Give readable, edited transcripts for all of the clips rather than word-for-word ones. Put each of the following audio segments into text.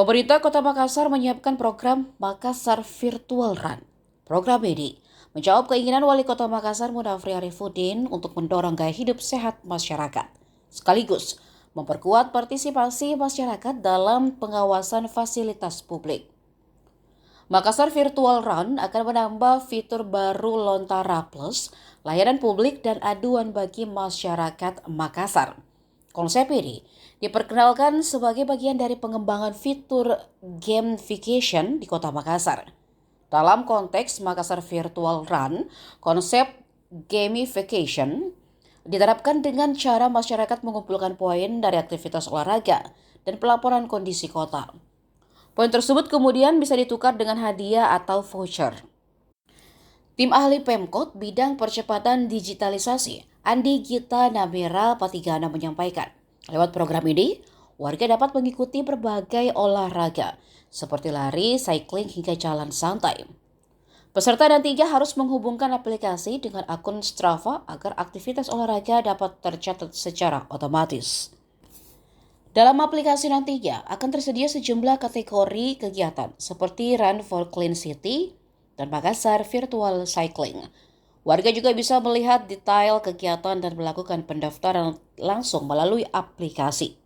Pemerintah Kota Makassar menyiapkan program Makassar Virtual Run. Program ini menjawab keinginan Wali Kota Makassar Mudafri Arifudin untuk mendorong gaya hidup sehat masyarakat, sekaligus memperkuat partisipasi masyarakat dalam pengawasan fasilitas publik. Makassar Virtual Run akan menambah fitur baru Lontara Plus, layanan publik dan aduan bagi masyarakat Makassar. Konsep ini diperkenalkan sebagai bagian dari pengembangan fitur gamification di Kota Makassar. Dalam konteks Makassar Virtual Run, konsep gamification diterapkan dengan cara masyarakat mengumpulkan poin dari aktivitas olahraga dan pelaporan kondisi kota. Poin tersebut kemudian bisa ditukar dengan hadiah atau voucher. Tim ahli Pemkot bidang percepatan digitalisasi, Andi Gita Namira Patigana menyampaikan, lewat program ini, warga dapat mengikuti berbagai olahraga, seperti lari, cycling, hingga jalan santai. Peserta nantinya harus menghubungkan aplikasi dengan akun Strava agar aktivitas olahraga dapat tercatat secara otomatis. Dalam aplikasi nantinya akan tersedia sejumlah kategori kegiatan seperti Run for Clean City dan Makassar Virtual Cycling. Warga juga bisa melihat detail kegiatan dan melakukan pendaftaran langsung melalui aplikasi.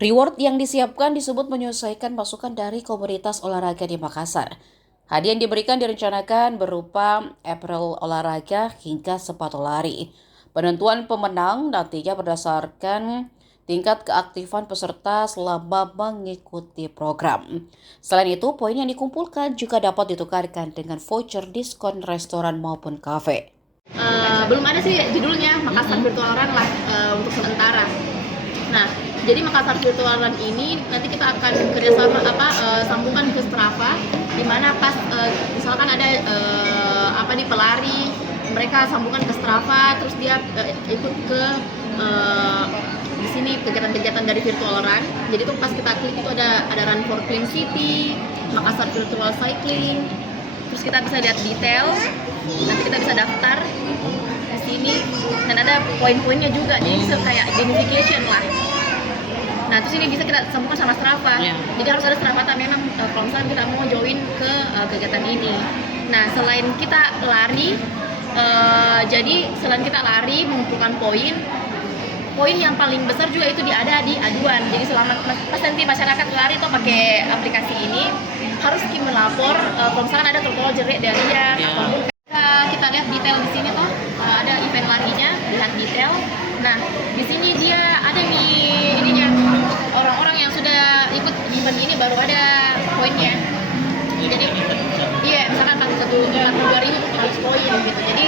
Reward yang disiapkan disebut menyesuaikan masukan dari komunitas olahraga di Makassar. Hadiah yang diberikan direncanakan berupa apparel olahraga hingga sepatu lari. Penentuan pemenang nantinya berdasarkan tingkat keaktifan peserta selama mengikuti program. Selain itu, poin yang dikumpulkan juga dapat ditukarkan dengan voucher diskon restoran maupun kafe. Belum ada sih judulnya Makassar Virtual Run lah untuk sementara. Nah, jadi Makassar Virtual Run ini nanti kita akan kerjasama sambungan ke Strava, di mana pas misalkan ada di pelari, mereka sambungan ke Strava, terus dia ikut ke di sini kegiatan-kegiatan dari Virtual Run. Jadi tuh pas kita klik itu ada Run for Clean City, Makassar Virtual Cycling. Terus kita bisa lihat detail, nanti kita bisa daftar di sini dan ada poin-poinnya juga. Jadi bisa kayak gamification lah. Nah, terus ini bisa kita sambungkan sama Strava. Jadi harus ada Strava memang kalau misalnya kita mau join ke kegiatan ini. Nah, selain kita lari, jadi selain kita lari mengumpulkan poin yang paling besar juga itu ada di aduan. Jadi selama pas nanti masyarakat lari atau pakai aplikasi ini harus melapor kalau misalkan ada terlalu jerit dari dia ataupun kita lihat detail di sini tuh ada event larinya, lihat detail. Nah, di sini dia ada nih ininya orang-orang yang sudah ikut event ini baru ada poinnya. Jadi iya, misalkan 42.000 poin gitu. Jadi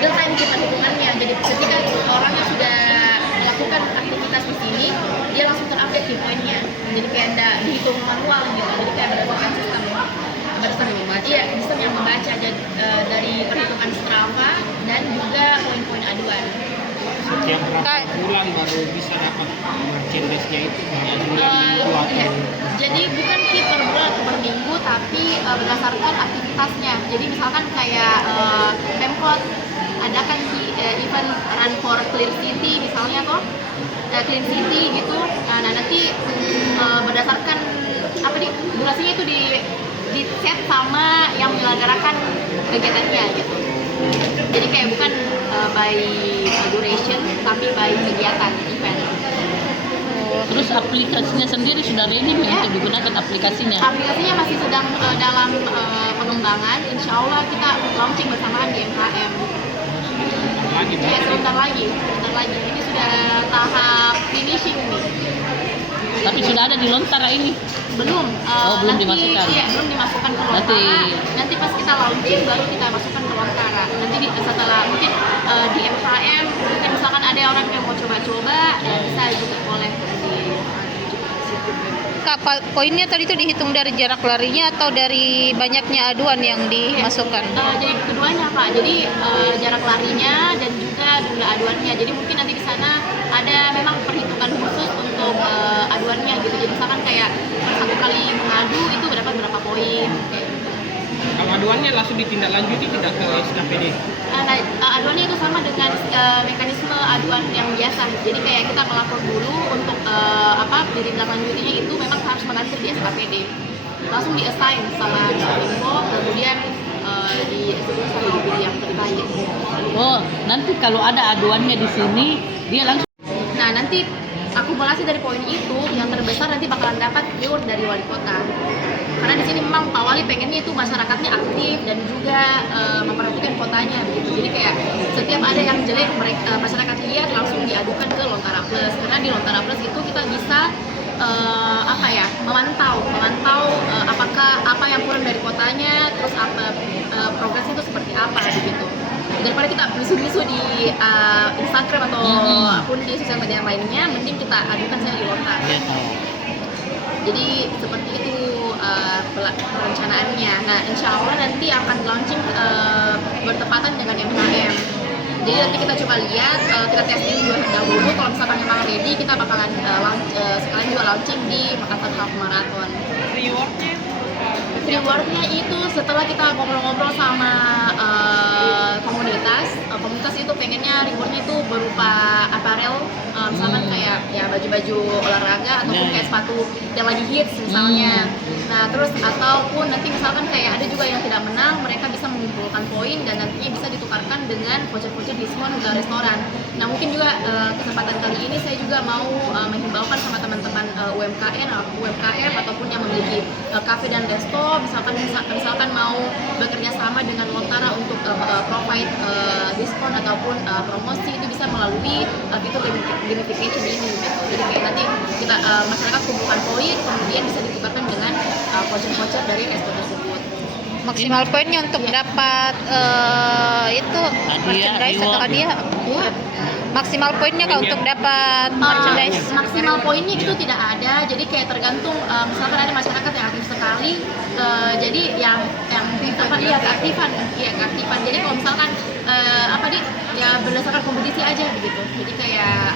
real time kita hitungannya. Jadi ketika orangnya sudah melakukan aktivitas di sini, dia langsung terupdate di poinnya. Jadi kayak ada dihitung manual gitu. Jadi kayak berdasarkan sistem yang membaca dari perhitungan Strava dan juga poin-poin aduan. Setiap berapa bulan baru bisa dapat merchandise-nya itu? Jadi bukan per bulan atau per minggu, tapi berdasarkan aktivitasnya. Jadi misalkan kayak Pemkot adakan event Run for Clean City misalnya Clean City gitu. Nah, nanti berdasarkan durasinya itu di set sama yang menyelenggarakan kegiatannya gitu. Jadi kayak bukan by duration tapi by kegiatan event. Terus aplikasinya sendiri sudah ready untuk digunakan aplikasinya? Aplikasinya masih sedang dalam pengembangan. Insya Allah kita launching bersamaan di MKM. Sebentar lagi. Ini sudah tahap finishing nih. Tapi sudah ada di Lontara ini? Belum. Belum dimasukkan? Iya, belum dimasukkan ke Lontara. Nanti pas kita launching baru kita masukkan ke Lontara. Nanti setelah mungkin di MKM, mungkin misalkan ada orang yang mau coba-coba, bisa juga boleh. Poinnya tadi itu dihitung dari jarak larinya atau dari banyaknya aduan yang dimasukkan? Jadi keduanya Pak. Jadi jarak larinya dan juga jumlah aduannya. Jadi mungkin nanti di sana ada memang perhitungan khusus untuk aduannya gitu. Jadi misalkan kayak satu kali mengadu itu dapat berapa poin. Kalau aduannya langsung ditindaklanjuti tidak ke SKPD. Aduannya itu sama dengan mekanisme aduan yang biasa. Jadi kayak kita melapor dulu untuk ditindaklanjutinya itu memang harus mengacu di SKPD. Langsung di-assign sama info, kemudian dieksekusi sama mobil yang terkait. Oh, nanti kalau ada aduannya di sini, dia langsung. Nah, nanti akumulasi dari poin itu yang terbesar nanti bakalan dapat reward dari wali kota. Karena di sini memang Pak Wali pengennya itu masyarakatnya aktif dan juga memperhatikan kotanya begitu. Jadi kayak setiap ada yang jelek masyarakat lihat langsung diadukan ke Lontara Plus. Karena di Lontara Plus itu kita bisa memantau apakah apa yang kurang dari kotanya, terus progresnya itu seperti apa begitu. Daripada kita bisu-bisu di Instagram atau akun di sosial media lainnya, mending kita adukan saja di Lontara. Jadi seperti itu perencanaannya. Nah, insya Allah nanti akan launching bertepatan dengan MKM. Jadi nanti kita coba lihat, kita testing dahulu. Kalau misalkan memang ready, kita bakalan sekalian juga launching di Makassar Half Marathon. Rewardnya itu setelah kita ngobrol-ngobrol sama komunitas itu pengennya rewardnya itu berupa apparel, misalkan kayak ya baju-baju olahraga ataupun kayak sepatu yang lagi hits misalnya. Nah terus ataupun nanti misalkan kayak ada juga yang tidak menang, mereka bisa mengumpulkan poin dan nantinya bisa ditukarkan dengan voucher-voucher diskon ke restoran. Nah mungkin juga kesempatan kali ini saya juga mau menghimbaukan sama teman-teman UMKM ataupun yang memiliki kafe dan resto, misalkan mau bekerja sama dengan Lontara untuk provide diskon ataupun promosi, itu bisa melalui fitur gamification ini gitu. Jadi kayak nanti kita masyarakat kumpulkan poin kemudian bisa ditukarkan dengan voucher-voucher dari resto tersebut. Maksimal poinnya untuk dapat itu merchandise atau hadiah. Maksimal poinnya kalau untuk dapat merchandise. Maksimal poinnya itu tidak ada, jadi kayak tergantung misalkan ada masyarakat yang aktif sekali, jadi yang keaktifan. Jadi kalau misalkan ya berdasarkan kompetisi aja begitu. Jadi kayak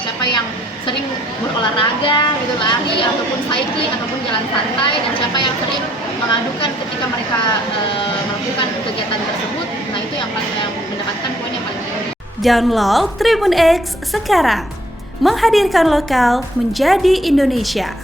siapa yang sering berolahraga gitu, lari ataupun cycling ataupun jalan santai, dan siapa yang sering mengadukan ketika mereka melakukan kegiatan tersebut, nah itu yang mendapatkan poin yang paling tinggi. Download Tribun X sekarang, menghadirkan lokal menjadi Indonesia.